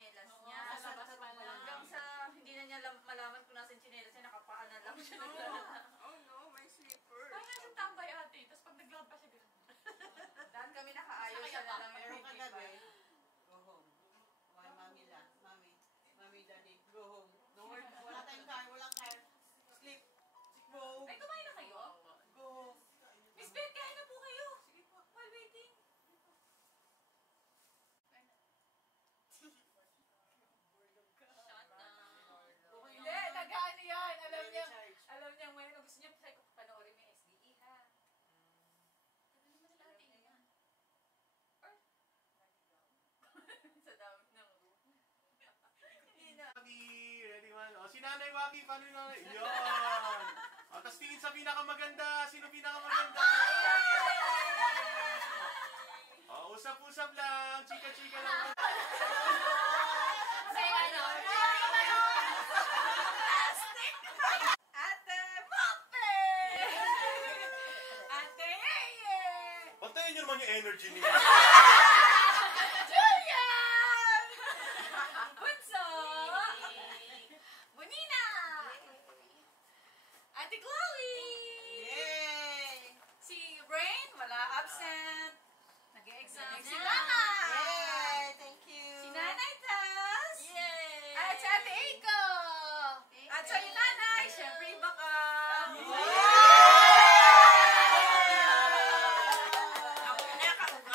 Chinelas niya. Hanggang sa hindi na niya malaman kung nasa chinelas niya, nakapaanan lang siya. Oh no, my slippers. Parang nasa tambay ate, tapos pag nag-loud pa siya gano'n. Dahil kami nakaayos siya na lang. Meron ka gabi. Go home. Why, mommy la. Mommy, daddy, go home. Don't worry. Wala tayong car, walang car. Sleep. Go. Ay, kumain na kayo? Go home. Miss Beth, kain na po kayo. Sige po. While waiting. Hindi, nag-ano yan. Alam niya, may gusto niya panoorin mo yung SDE ha. Tagal naman nila ate yan. Or, sa dami ng room. Ready man? O, si Nanay Waki, paano yung nanay? Yun! O, tapos tingin sa pinakamaganda. Sino pinakamaganda? O, usap-usap lang. Chika-chika lang. Say ano? Ate Mope! Ate Yeye! Pantayin nyo naman yung energy niya. Julian! Bunso! Bonina! Ate Chloe! Yay! Si Rain, wala absent. Nag-exam si Yay! Lana! Yay! Thank you. Si Nanay Tas! Yay! At si Ate Eiko! At sa Nanay, syempre iba ka!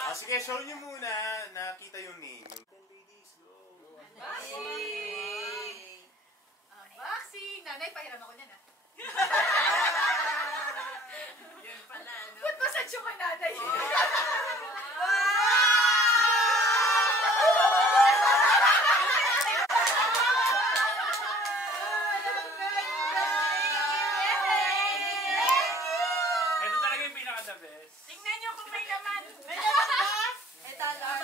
O, sige, show nyo muna. Nakita yung name. 10 ladies, go. Yay! Boxing! Nanay, pahiram ako niyan ah. Yun pala, no? Ba't massage yung kay nanay? Ito talaga yung pinaka-the best. Tingnan nyo kung may laman. Ito lang.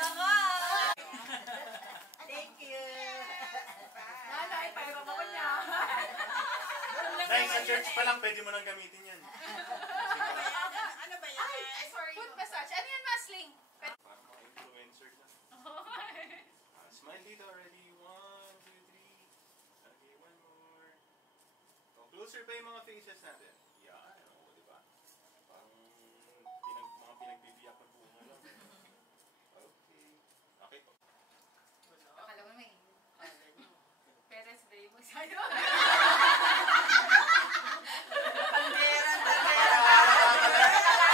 Thank you. Nanay, pahiram ako niya. Dahil sa church pa lang, pwede mo nang gamitin yan. Ano ba yan? Ay, sorry. Foot massage. Ano yan, Masling? Parang mga influencer na. Smile dito already. 1, 2, 3. Okay, one more. O, closer pa yung mga faces natin. Yan. O, diba? Parang mga pinagbibiyak na bunga lang. Okay. Okay po. Akala mo may. Perez ba yung magsayo? Pandera,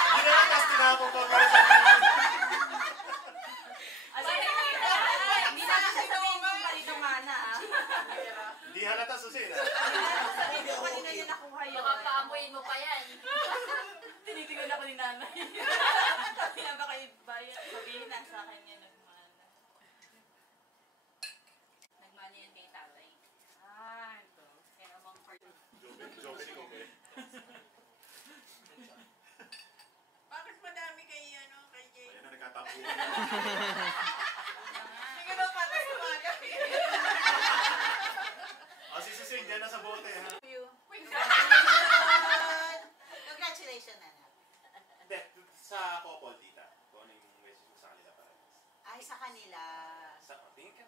Hindi na lang kasi tinapong ko. Pero sabi mo, Hindi na kasi sabihin kong kalinumana ah. hindi halata susin. Sabihin ko kanina niya nakuha yun. Baka paamuin mo pa yan. Tinitingnan ako ni nanay. Sabi na ba kayo bayan? Sabihin na sa akin niya nagmana. Nagmana yan kay tatay. Ah, ito. Kaya amang part. Joke ni Kobe. Bakit madami kay Jay? Ayan na nagkatapo. Sige ba patas umaga? O, si Susing, dyan na sa bote, ha? Wait, Congratulations, Nana. Hindi, sa couple, tita. Kung ano yung message mo sa kanila para. Ay, sa kanila. Sa, tingin ka.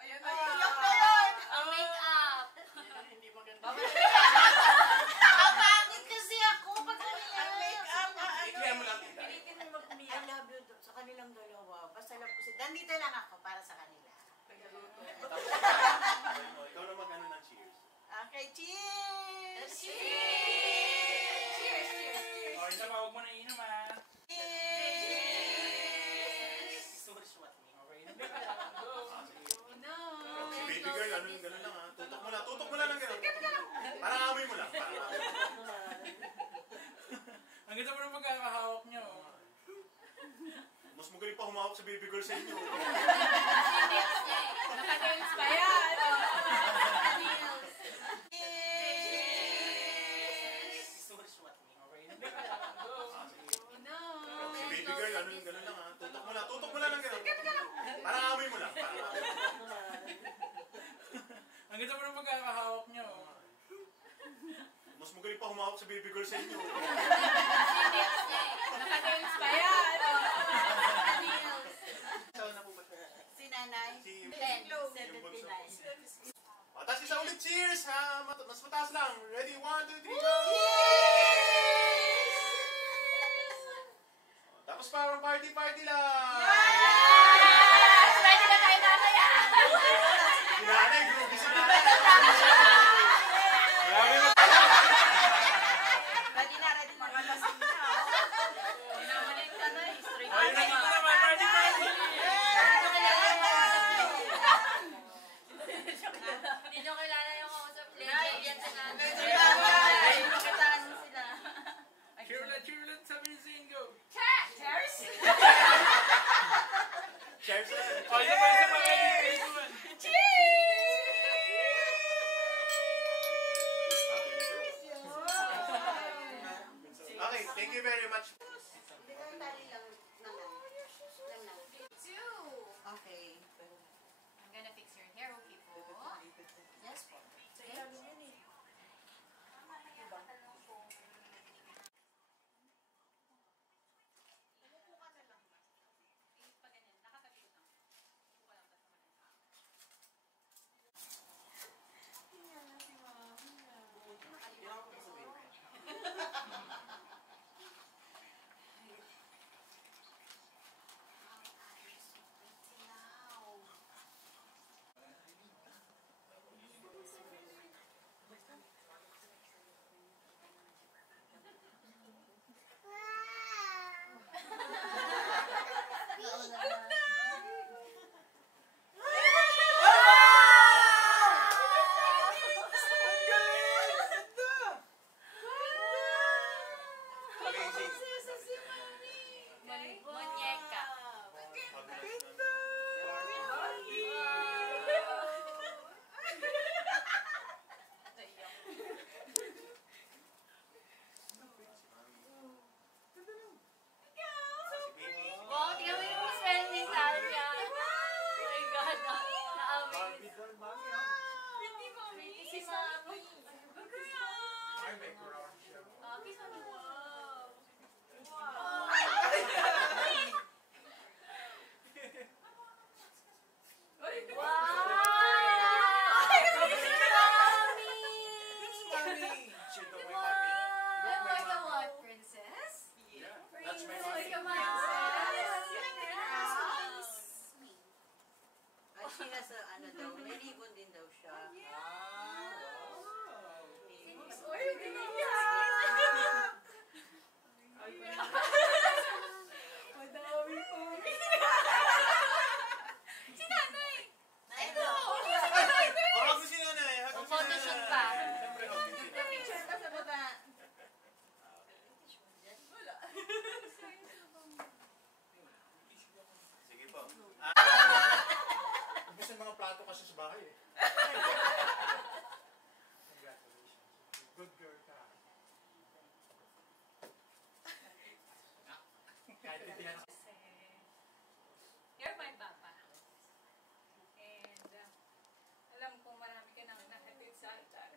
Ayan na Ay, yun. iyak na yun! Ang make-up. Hindi maganda. Kapangit kasi ako pag kanila. Ang make-up, I-clear mo lang, tita. Pilitin mo I mag-umiyak. love you sa kanilang dalawa. Basta alam ko nandito lang ako para sa kanila. Ikaw na mag-ano ng cheers. Okay, cheers! Cheers! Cheers! Cheers! Cheers! O, isa pa, huwag mo na inom ha. Cheers! Okay, inom ka lang. Go. No! Si baby girl, ano yung gano'n lang, ha? Tutok mo lang ng gano'n. Parang amoy mo lang. Parang amoy mo. Ang ganda mo ng pagkakahawak nyo. Mas magaling pa humawak sa baby girl sa inyo. Nails niya eh. Naka-nails pa yan. Nails. Cheers! Okay, inom ka lang. Go. No! Si baby girl, ano yung gano'n lang, ha? Tutok mo lang ng gano'n. Parang amoy mo lang. Parang amoy mo. Ang ganda mo ng pagkakahawak nyo. Mas magaling pa humawak sa baby girl sa inyo. Nails niya eh. Naka-nails pa yan. Saan na po ba siya? Si nanay. Si... Tapos parang party-party lang! Yes! Pwede na tayo mamaya! Nanay, groovy si nanay! Grabe na. Ready na, ready na. Malasing na. Pinamalik ka na, straight Ayun na dito naman, party party! Hindi nyo kilala yung kausap. Legend yan sa natin. Ay, nakitaan sila. Cheerlead, sabi ni Zingo. Cheers! Cheers lang! Oh, isa pa, ready, 3, 2, 1. Okay, thank you very much. Hindi ka tali lang lang. Okay. I'm gonna fix your hair, okay po? Yes po. Muñeca. Wow, tingnan mo yung smell ni Sarya. Oh my God, na-amaze. Hindi mo si Mami. Ay, may crown siya. Mami, sabi mo. That's my She has a, ano daw, may ribbon din daw siya. Si nanay! Ito! Hawag mo si nanay! Hawag mo si Photoshoot nanay. pa. Siyempre, hawag din si nanay. Picture ka sa baba. Sige po. Ubus ang mga plato kasi sa bahay eh. Congratulations. Good girl ka. Kahit hindi yan. You're my papa. And alam ko marami ka nang nahatid sa altar.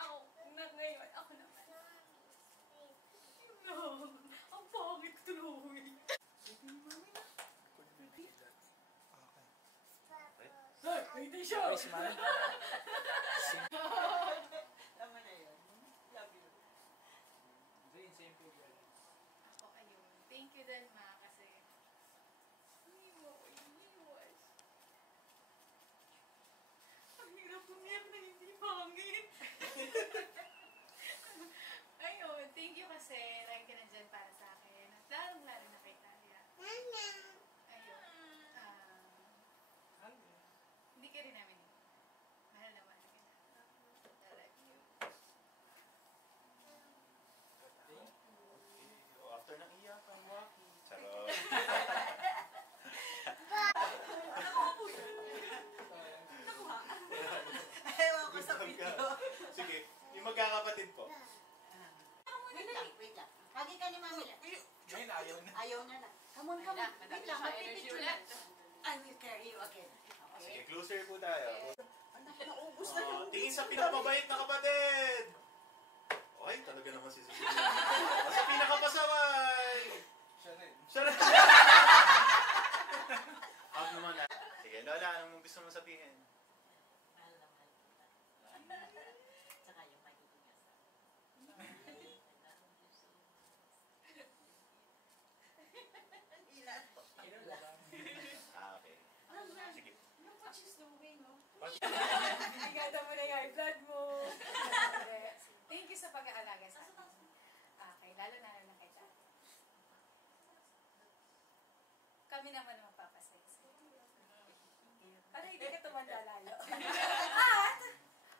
Ako, ngayon, ako naman. No, ang pangit tuloy. Hindi siya. Tama na yun. Love you. Ako, ayun. Thank you din, ma, kasi iniwas. Ang hirap umiyak na hindi pangit. Ayun, thank you kasi lagi ka nandyan para sa akin. At lalong-lalo na kay Talia. Ayun. Hindi ka rin namin mahal na mahal ka na. I love you. After ng iyakan, walking. Charot. Ewan ko sa video. Sige, yung magkakapatid po. Wait lang. Hagi ka ni Mami. Ngayon ayaw na. Ayaw na na. Come on. Wait lang, magpipicture lang. I will carry you again. Sige, Okay? closer po tayo. Anak, naubos na yung Tingin sa pinakabait na kapatid! Ay, talaga naman si Cecilia. Sa pinakapasaway! Siya rin. Siya rin. Out naman na. Sige, Lola, anong gusto mo sabihin? mahal na mahal. Tsaka yung magiging asawa. I love you so much. Igada mo na yung blood mo. Hindi. Thank you sa pag-aalaga sa akin. Okay, lalo na kita. Kami naman ang magpapasaya sa'yo. Para hindi ka tumanda lalo. At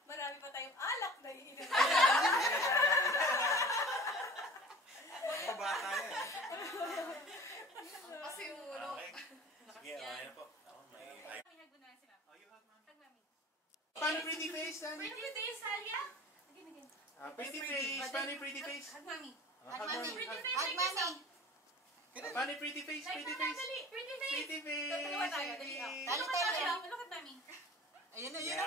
marami pa tayong alak na iinom. Pabata yan. Kasi yung ulo. Okay. Sige, okay na po. Ako, may high. Hag mo na lang si Mami. Oh, you hug, mami. Hag Mami. Paano pretty face, Danny? Pretty face, Alia. Again, again. Pretty face. Paano yung pretty face? Hag Mami. Hug, mami. Pretty face, Hug, like mami. this. Paano yung pretty face? Like Pretty that, face. dali. Pretty face. Pretty face. Tutulungan tayo, dali. Tali, Look at tali. Mami. Look at Mami. Ayun na, Yan. yun na.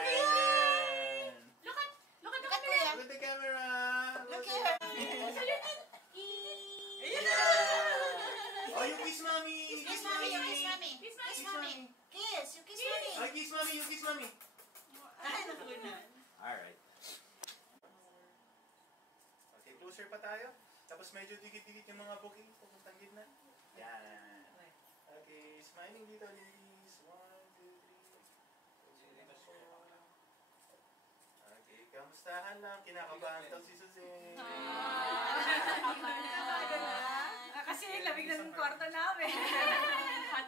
Look at Look at Mami. kuya. Look at the camera. Look here. Salutin. Oh, you kiss mommy. You kiss mommy, you kiss mommy. Kiss Kiss Mami. mommy. Kiss, you kiss mommy. Oh, kiss mommy. You kiss mommy. Ay, naku na. Alright. Okay, closer pa tayo. Tapos medyo dikit-dikit yung mga booking. Pupuntang gitna. Yan. Okay, smiling dito, ladies. 1, 2, 3. Okay, kamustahan lang. Kinakabahan daw si Suzanne. Kasi lamig na ng kwarto namin. Hot